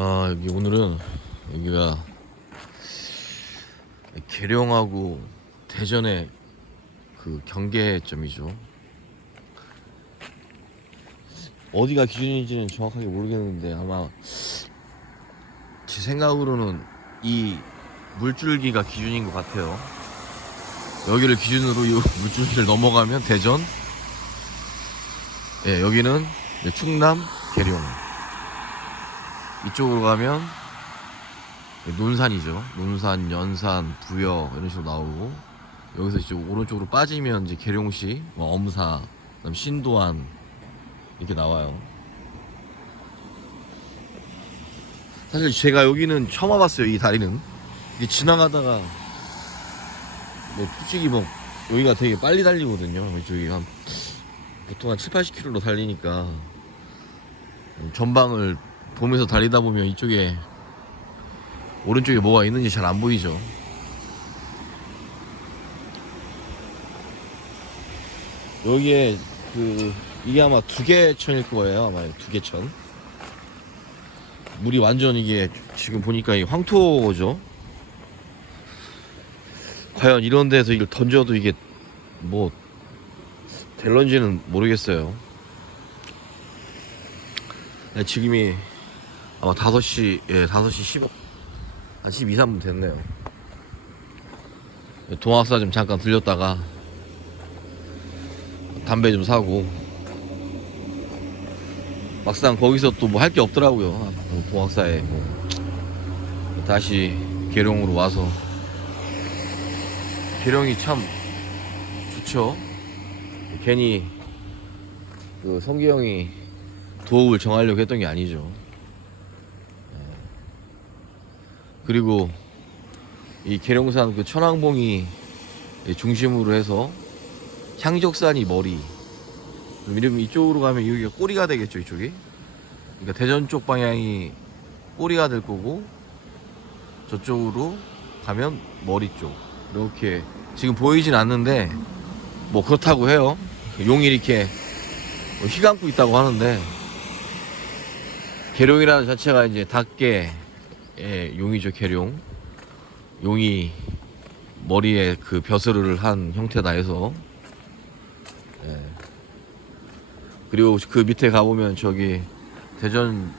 여기 오늘은 여기가 계룡하고 대전의 그 경계점이죠. 어디가 기준인지는 정확하게 모르겠는데 아마 제 생각으로는 이 물줄기가 기준인 것 같아요. 여기를 기준으로 이 물줄기를 넘어가면 대전, 예, 여기는 충남, 계룡, 이쪽으로 가면 논산이죠. 논산, 연산, 부여 이런 식으로 나오고, 여기서 이제 오른쪽으로 빠지면 이제 계룡시, 엄사, 그다음 신도안 이렇게 나와요. 사실 제가 여기는 처음 와봤어요. 이 다리는 이게 지나가다가 솔직히 여기가 되게 빨리 달리거든요. 이쪽이 보통 한 7-80km로 달리니까 전방을 보면서 달리다 보면 이쪽에 오른쪽에 뭐가 있는지 잘 안 보이죠. 여기에 이게 아마 두개천일 거예요. 아마 두개천. 물이 완전 이게 지금 보니까 이 황토죠. 과연 이런 데서 이걸 던져도 이게 될런지는 모르겠어요. 네, 지금이 아마 5시, 5시 15, 한 12, 3분 됐네요. 동학사 좀 잠깐 들렸다가 담배 좀 사고, 막상 거기서 또 할 게 없더라고요. 동학사에 다시 계룡으로 와서. 계룡이 참 좋죠. 괜히 성기 형이 도읍을 정하려고 했던 게 아니죠. 그리고 이 계룡산 천왕봉이 중심으로 해서 향적산이 머리, 이러면 이쪽으로 가면 여기가 꼬리가 되겠죠. 이쪽이, 그러니까 대전 쪽 방향이 꼬리가 될 거고, 저쪽으로 가면 머리 쪽, 이렇게 지금 보이진 않는데 그렇다고 해요. 용이 이렇게 휘감고 있다고 하는데, 계룡이라는 자체가 이제 닭계 용이죠. 계룡, 용이 머리에 벼슬을 한 형태다 해서. 그리고 그 밑에 가보면 저기 대전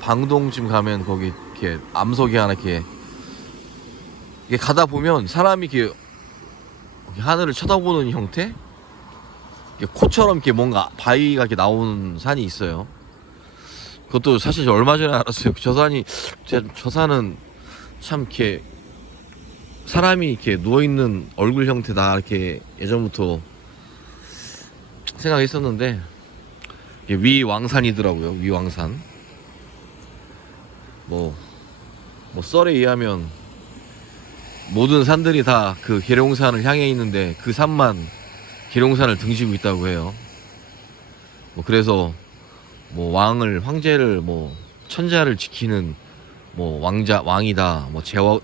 방동쯤 가면 거기 이렇게 암석이 하나 이렇게 가다 보면 사람이 이렇게 하늘을 쳐다보는 형태, 코처럼 이렇게 뭔가 바위가 이렇게 나오는 산이 있어요. 그것도 사실 얼마 전에 알았어요. 저 산은 참 이렇게 사람이 이렇게 누워있는 얼굴 형태다 이렇게 예전부터 생각했었는데, 위왕산이더라고요. 위왕산. 썰에 의하면 모든 산들이 다 계룡산을 향해 있는데 그 산만 계룡산을 등지고 있다고 해요. 그래서 황제를 천자를 지키는 왕이다,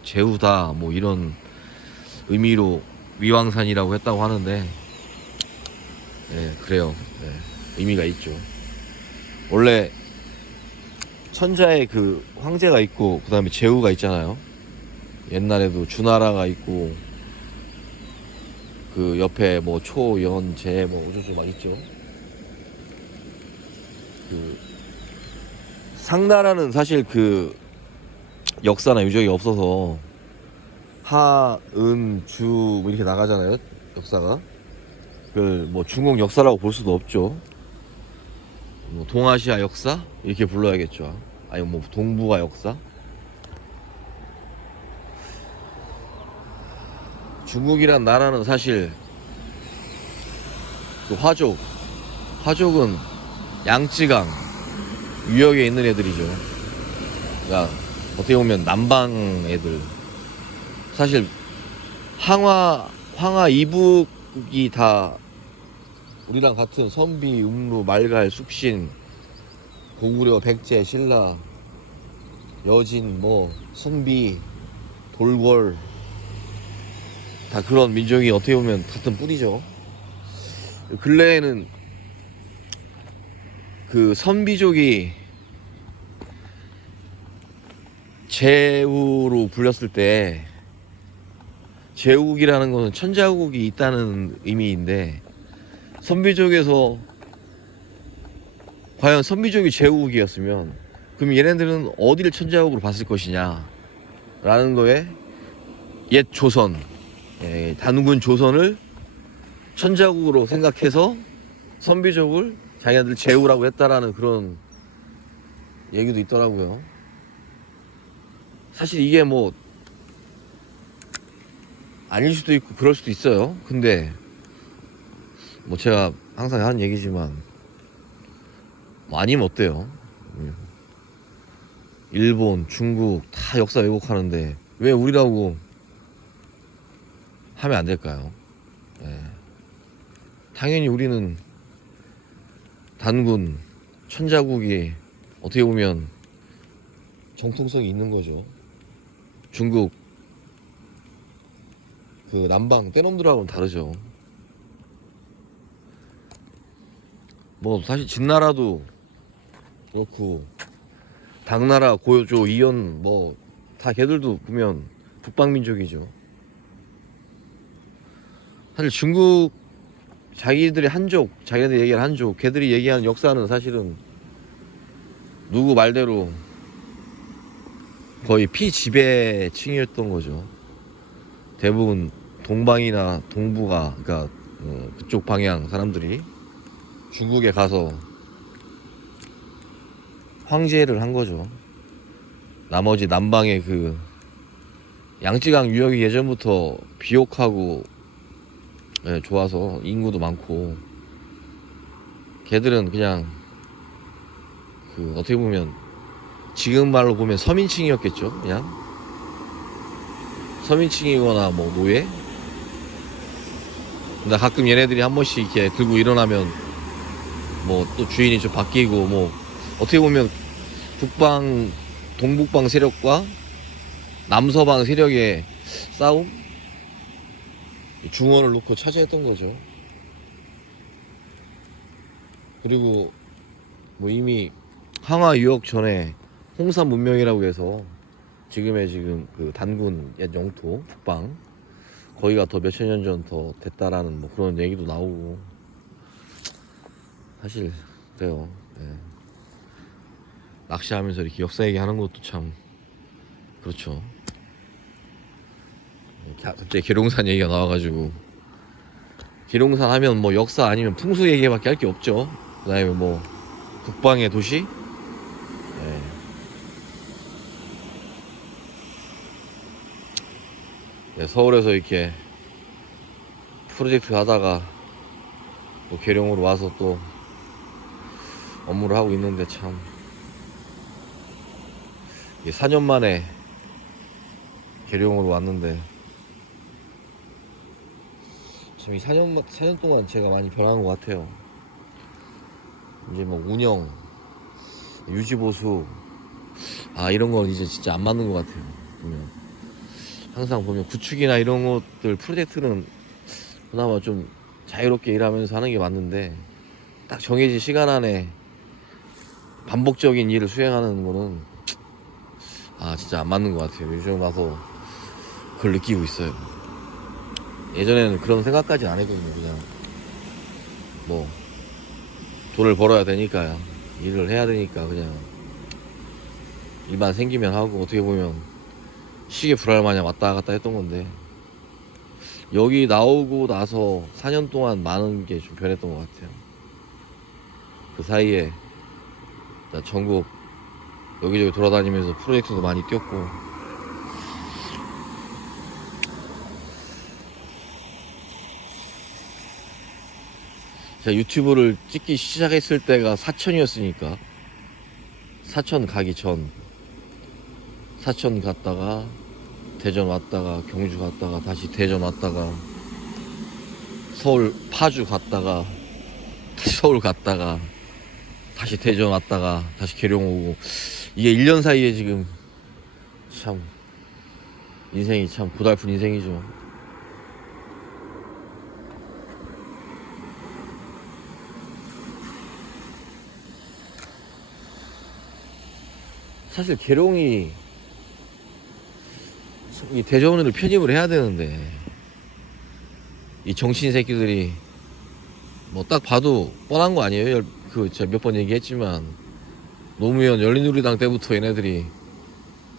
제후다, 이런 의미로 위왕산이라고 했다고 하는데, 그래요. 의미가 있죠. 원래 천자에 황제가 있고 그 다음에 제후가 있잖아요. 옛날에도 주나라가 있고 옆에 초, 연, 제 어쩌고 막 있죠. 상나라는 사실 역사나 유적이 없어서 하, 은, 주 이렇게 나가잖아요. 역사가. 중국 역사라고 볼 수도 없죠. 동아시아 역사 이렇게 불러야겠죠. 아니 동북아 역사. 중국이란 나라는 사실 화족은 양쯔강 유역에 있는 애들이죠. 그러니까 어떻게 보면 남방 애들. 사실 황하 이북이 다 우리랑 같은 선비, 음루, 말갈, 숙신, 고구려, 백제, 신라, 여진, 선비, 돌궐 다 그런 민족이 어떻게 보면 같은 뿌리죠. 근래에는 선비족이 제후로 불렸을 때 제후국이라는 것은 천자국이 있다는 의미인데 선비족에서 과연 선비족이 제후국이었으면 그럼 얘네들은 어디를 천자국으로 봤을 것이냐 라는 거에 옛 조선 단군 조선을 천자국으로 생각해서 선비족을 자기네들 제후라고 했다라는 그런 얘기도 있더라고요. 사실 이게 뭐 아닐 수도 있고 그럴 수도 있어요. 근데 뭐 제가 항상 하는 얘기지만 뭐 아니면 어때요? 일본, 중국 다 역사 왜곡하는데 왜 우리라고 하면 안 될까요? 당연히 우리는 단군, 천자국이 어떻게 보면 정통성이 있는 거죠. 중국 그 남방 떼놈들하고는 다르죠. 뭐 사실 진나라도 그렇고 당나라, 고조, 이연 뭐 다 걔들도 보면 북방민족이죠. 사실 중국 자기들이 한족, 자기네들 얘기하는 한족, 걔들이 얘기하는 역사는 사실은 누구 말대로 거의 피지배층이었던 거죠. 대부분 동방이나 동부가 그러니까 그쪽 방향 사람들이 중국에 가서 황제를 한 거죠. 나머지 남방의 그 양쯔강 유역이 예전부터 비옥하고 좋아서 인구도 많고 걔들은 그냥 그 어떻게 보면 지금 말로 보면 서민층이었겠죠. 그냥 서민층이거나 뭐 노예. 근데 가끔 얘네들이 한 번씩 이렇게 들고 일어나면 뭐 또 주인이 좀 바뀌고 뭐 어떻게 보면 북방 동북방 세력과 남서방 세력의 싸움 중원을 놓고 차지했던 거죠. 그리고 뭐 이미 항하 유역 전에 홍산 문명이라고 해서 지금의 그 단군 옛 영토 북방 거기가 더 몇천 년 전 더 됐다라는 뭐 그런 얘기도 나오고 사실 그래요. 낚시하면서 이렇게 역사 얘기하는 것도 참 그렇죠. 갑자기 계룡산 얘기가 나와가지고 계룡산 하면 뭐 역사 아니면 풍수 얘기밖에 할 게 없죠. 그 다음에 뭐 북방의 도시 서울에서 이렇게 프로젝트 하다가 또 계룡으로 와서 또 업무를 하고 있는데 참 4년 만에 계룡으로 왔는데 참 이 4년 동안 제가 많이 변한 것 같아요. 이제 뭐 운영, 유지보수 이런 건 이제 진짜 안 맞는 것 같아요. 보면 항상 보면 구축이나 이런 것들 프로젝트는 그나마 좀 자유롭게 일하면서 하는 게 맞는데 딱 정해진 시간 안에 반복적인 일을 수행하는 거는 진짜 안 맞는 것 같아요. 요즘 와서 그걸 느끼고 있어요. 예전에는 그런 생각까지 안 했거든요. 그냥 뭐 돈을 벌어야 되니까 일을 해야 되니까 그냥 일만 생기면 하고 어떻게 보면 시계 불알 마냥 왔다 갔다 했던 건데 여기 나오고 나서 4년 동안 많은 게 좀 변했던 것 같아요. 그 사이에 전국 여기저기 돌아다니면서 프로젝트도 많이 뛰었고 제가 유튜브를 찍기 시작했을 때가 사천이었으니까 사천 가기 전 사천 갔다가 대전 왔다가 경주 갔다가 다시 대전 왔다가 서울 파주 갔다가 다시 서울 갔다가 다시 대전 왔다가 다시 계룡 오고 이게 1년 사이에 지금 참 인생이 참 고달픈 인생이죠. 사실 계룡이 이 대전으로 편입을 해야 되는데 이 정치인 새끼들이 뭐 딱 봐도 뻔한 거 아니에요? 그 제가 몇 번 얘기했지만 노무현 열린우리당 때부터 얘네들이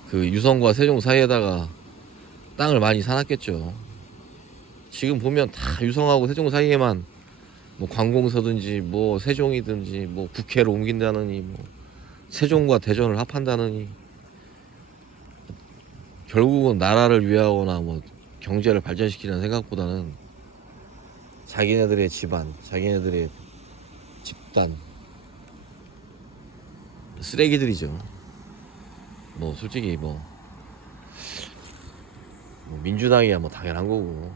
그 유성과 세종 사이에다가 땅을 많이 사놨겠죠. 지금 보면 다 유성하고 세종 사이에만 뭐 관공서든지 뭐 세종이든지 뭐 국회로 옮긴다느니 뭐 세종과 대전을 합한다느니 결국은 나라를 위하거나 뭐 경제를 발전시키는 생각보다는 자기네들의 집안, 자기네들의 집단 쓰레기들이죠. 뭐 솔직히 뭐 민주당이야 뭐 당연한 거고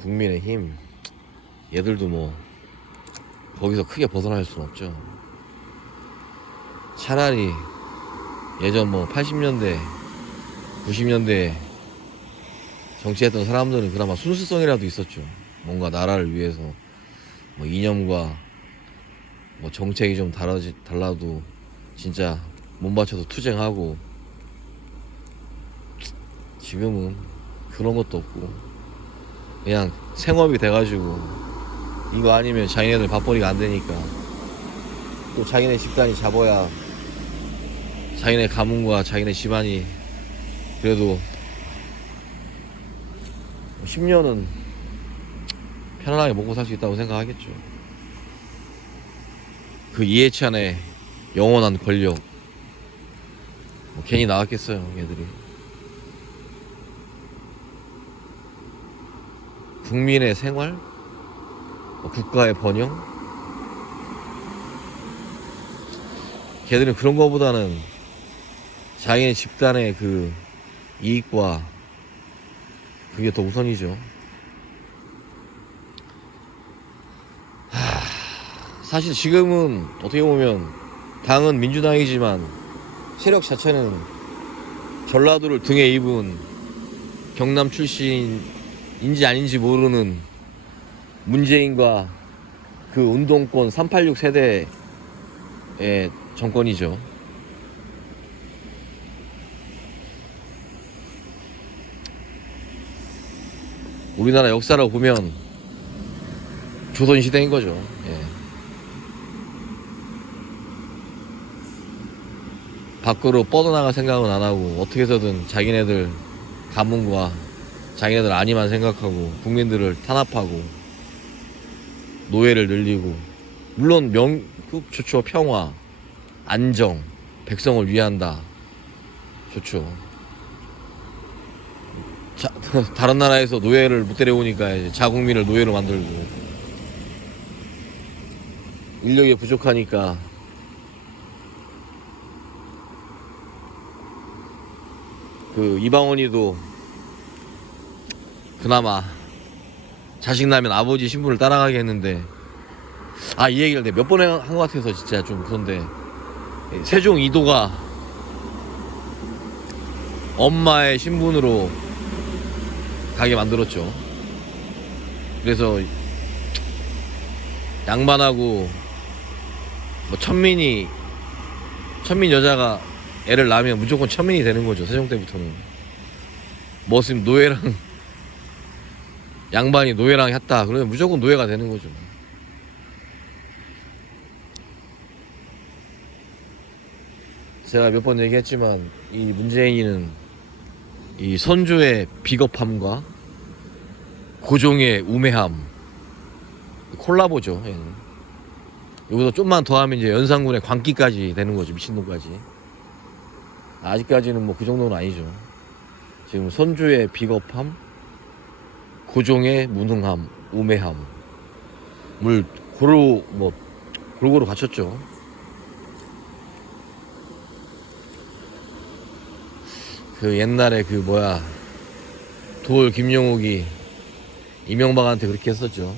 국민의힘 얘들도 뭐 거기서 크게 벗어날 수는 없죠. 차라리 예전 뭐 80년대 90년대 정치했던 사람들은 그나마 순수성이라도 있었죠. 뭔가 나라를 위해서 뭐 이념과 뭐 정책이 좀 달라도 진짜 몸 바쳐서 투쟁하고, 지금은 그런 것도 없고 그냥 생업이 돼가지고 이거 아니면 자기네들 밥벌이가 안 되니까 또 자기네 집단이 잡아야 자기네 가문과 자기네 집안이 그래도 10년은 편안하게 먹고 살 수 있다고 생각하겠죠. 그 이해찬의 영원한 권력 뭐 괜히 나왔겠어요 얘들이. 국민의 생활, 국가의 번영, 걔들은 그런 거보다는 자기네 집단의 그 이익과 그게 더 우선이죠. 사실 지금은 어떻게 보면 당은 민주당이지만 세력 자체는 전라도를 등에 입은 경남 출신인지 아닌지 모르는 문재인과 그 운동권 386 세대의 정권이죠. 우리나라 역사를 보면 조선시대인 거죠. 예. 밖으로 뻗어나갈 생각은 안 하고 어떻게 해서든 자기네들 가문과 자기네들 안위만 생각하고 국민들을 탄압하고 노예를 늘리고, 물론 좋죠. 평화, 안정, 백성을 위한다. 좋죠. 다른 나라에서 노예를 못 데려오니까 이제 자국민을 노예로 만들고, 인력이 부족하니까 그 이방원이도 그나마 자식 나면 아버지 신분을 따라가게 했는데, 이 얘기를 내가 몇 번 한 것 같아서 진짜 좀 그런데, 세종 이도가 엄마의 신분으로 가게 만들었죠. 그래서 양반하고 뭐 천민 여자가 애를 낳으면 무조건 천민이 되는 거죠. 세종 때부터는. 무슨 노예랑 양반이 노예랑 했다 그러면 무조건 노예가 되는 거죠. 제가 몇 번 얘기했지만 이 문재인이는 이 선조의 비겁함과 고종의 우매함 콜라보죠. 얘는. 여기서 좀만 더 하면 이제 연산군의 광기까지 되는 거죠. 미친놈까지. 아직까지는 뭐 그 정도는 아니죠. 지금 선조의 비겁함, 고종의 무능함, 우매함 물 골고루 갖췄죠. 그 옛날에 도올 김영욱이 이명박한테 그렇게 했었죠.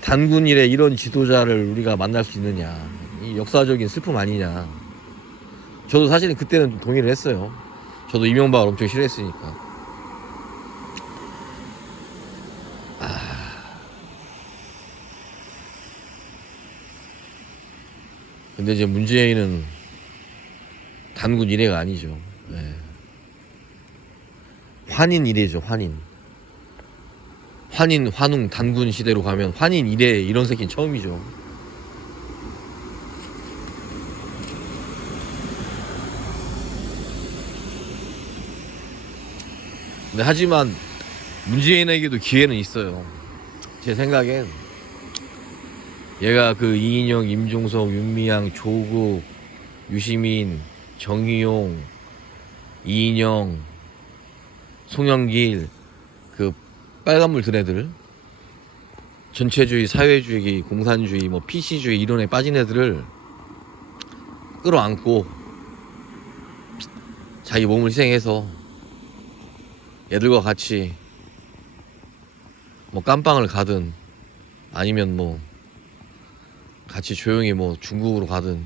단군 이래 이런 지도자를 우리가 만날 수 있느냐, 이 역사적인 슬픔 아니냐. 저도 사실은 그때는 좀 동의를 했어요. 저도 이명박을 엄청 싫어했으니까. 근데 이제 문재인은 단군 이래가 아니죠. 네. 환인 이래죠. 환인, 환웅, 단군 시대로 가면 환인 이래 이런 새끼는 처음이죠. 근데 하지만 문재인에게도 기회는 있어요. 제 생각엔 얘가 그 이인영, 임종석, 윤미향, 조국, 유시민, 정의용, 이인영, 송영길, 그 빨간물 든 애들, 전체주의, 사회주의, 공산주의, 뭐 PC주의 이런 애 빠진 애들을 끌어안고 자기 몸을 희생해서 애들과 같이 뭐 깜빵을 가든 아니면 뭐 같이 조용히 뭐 중국으로 가든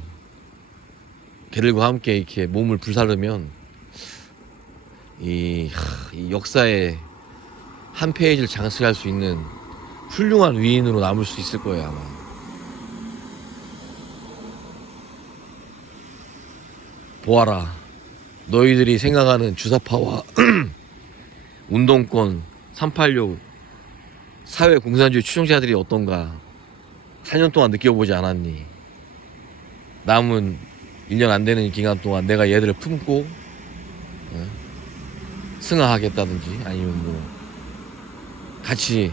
걔들과 함께 이렇게 몸을 불사르면 이 역사의 한 페이지를 장식할 수 있는 훌륭한 위인으로 남을 수 있을 거예요 아마. 보아라, 너희들이 생각하는 주사파와 운동권, 386 사회공산주의 추종자들이 어떤가 4년 동안 느껴보지 않았니? 남은 1년 안 되는 기간 동안 내가 얘들을 품고 승하하겠다든지 아니면 뭐 같이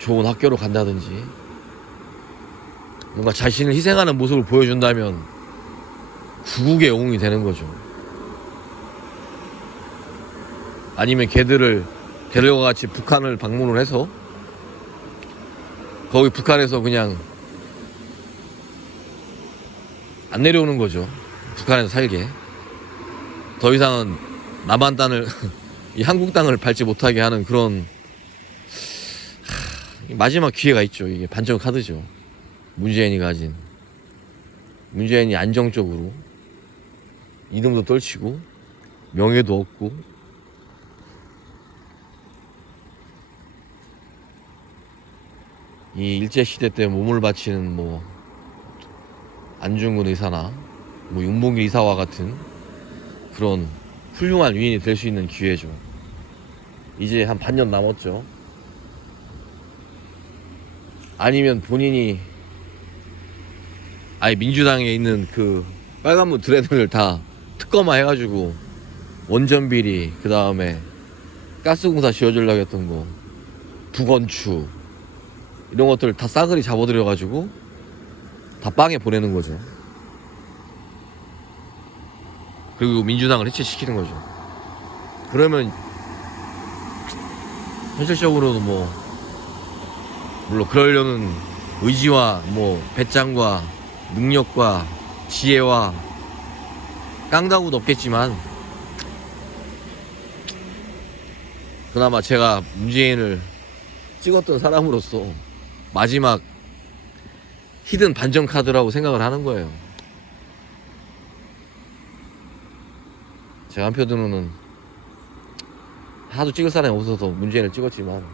좋은 학교로 간다든지 뭔가 자신을 희생하는 모습을 보여준다면 구국의 영웅이 되는 거죠. 아니면 걔들과 같이 북한을 방문을 해서 거기 북한에서 그냥 안 내려오는 거죠. 북한에서 살게. 더 이상은 남한 땅을 이 한국 땅을 밟지 못하게 하는 그런 마지막 기회가 있죠. 이게 반전 카드죠. 문재인이 가진. 문재인이 안정적으로 이름도 떨치고 명예도 얻고 이 일제시대 때 몸을 바치는 뭐 안중근 의사나 뭐 윤봉길 이사와 같은 그런 훌륭한 위인이 될 수 있는 기회죠. 이제 한 반년 남았죠. 아니면 본인이 아예 민주당에 있는 그 빨간물 드레들을 다 특검화 해가지고 원전비리, 그 다음에 가스공사 지어주려고 했던 거, 부건축 이런 것들 다 싸그리 잡아들여가지고 다 빵에 보내는 거죠. 그리고 민주당을 해체시키는 거죠. 그러면 현실적으로도 뭐 물론 그러려는 의지와 뭐 배짱과 능력과 지혜와 깡다구도 없겠지만 그나마 제가 문재인을 찍었던 사람으로서 마지막 히든 반전 카드라고 생각을 하는 거예요. 제가 한편으로는 하도 찍을 사람이 없어서 문재인을 찍었지만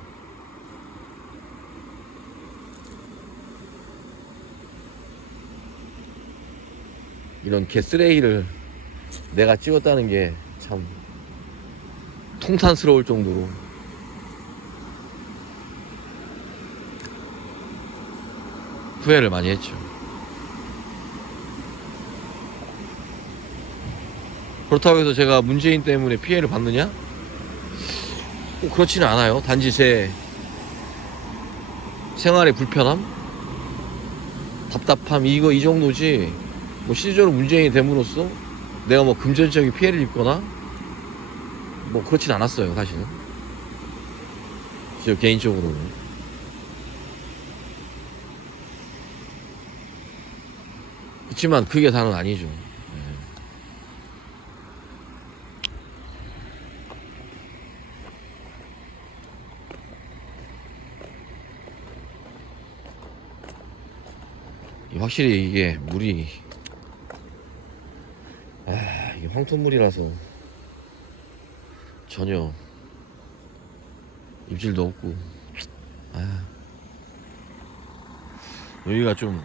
이런 개쓰레기를 내가 찍었다는 게 참 통탄스러울 정도로 후회를 많이 했죠. 그렇다고 해서 제가 문재인 때문에 피해를 받느냐? 꼭 그렇지는 않아요. 단지 제 생활의 불편함? 답답함 이 정도지 뭐 실제로 문재인이 됨으로써 내가 뭐 금전적인 피해를 입거나 뭐 그렇진 않았어요 사실은. 저 개인적으로는. 그렇지만 그게 다는 아니죠. 확실히 이게 물이 이게 황토물이라서 전혀 입질도 없고 여기가 좀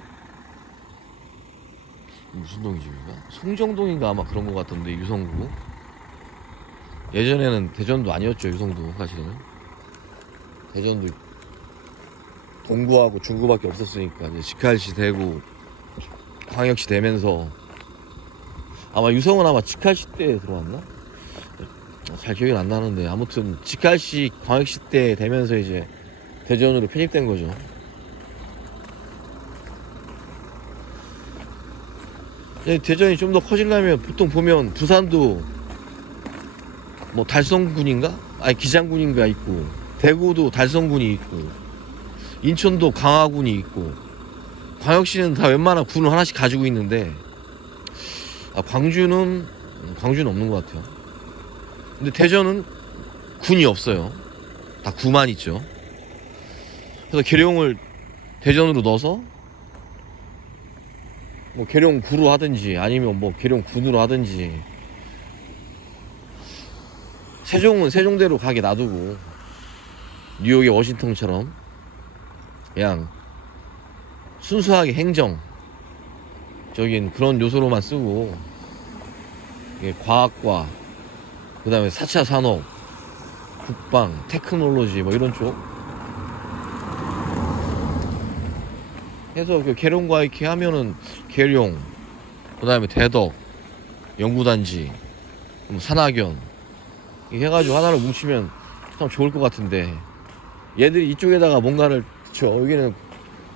무슨 동이지 여기가? 송정동인가 아마 그런 것 같던데 유성구 예전에는 대전도 아니었죠, 유성도. 사실은 대전도 동구하고 중구밖에 없었으니까 이제 직할시 되고 광역시 되면서 아마 유성은 아마 직할시 때 들어왔나? 잘 기억이 안 나는데 아무튼 직할시 광역시 때 되면서 이제 대전으로 편입된 거죠. 대전이 좀 더 커지려면 보통 보면 부산도 뭐 달성군인가? 아니 기장군인가 있고, 대구도 달성군이 있고, 인천도 강화군이 있고, 광역시는 다 웬만한 군을 하나씩 가지고 있는데 광주는 없는 것 같아요. 근데 대전은 군이 없어요. 다 구만 있죠. 그래서 계룡을 대전으로 넣어서 뭐 계룡구로 하든지 아니면 뭐 계룡군으로 하든지, 세종은 세종대로 가게 놔두고 뉴욕의 워싱턴처럼 그냥 순수하게 행정적인 그런 요소로만 쓰고, 과학과 그 다음에 4차 산업, 국방, 테크놀로지 뭐 이런 쪽 해서 그 계룡과 이렇게 하면은 계룡, 그 다음에 대덕, 연구단지, 산학연 이렇게 해가지고 하나를 뭉치면 참 좋을 것 같은데, 얘들이 이쪽에다가 뭔가를, 여기는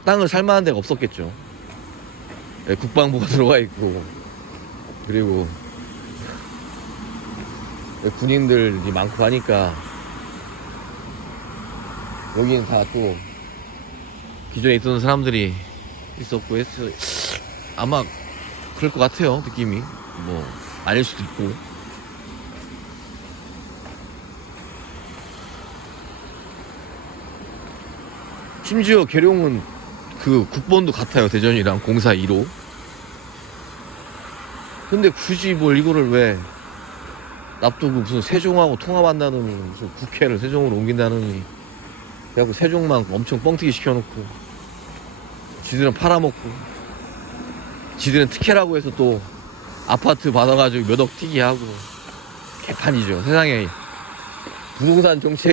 땅을 살만한 데가 없었겠죠. 국방부가 들어가 있고, 그리고 군인들이 많고 하니까 여기는 다 또 기존에 있던 사람들이 있었고 했어. 아마 그럴 것 같아요, 느낌이. 뭐 아닐 수도 있고. 심지어 계룡은 그 국번도 같아요, 대전이랑 공사 1호. 근데 굳이 뭘 이거를 왜 놔두고 무슨 세종하고 통합한다느니, 무슨 국회를 세종으로 옮긴다느니, 그래갖고 세종만 엄청 뻥튀기 시켜놓고 지들은 팔아먹고, 지들은 특혜라고 해서 또 아파트 받아가지고 몇 억 튀기 하고 개판이죠. 세상에 부동산 정책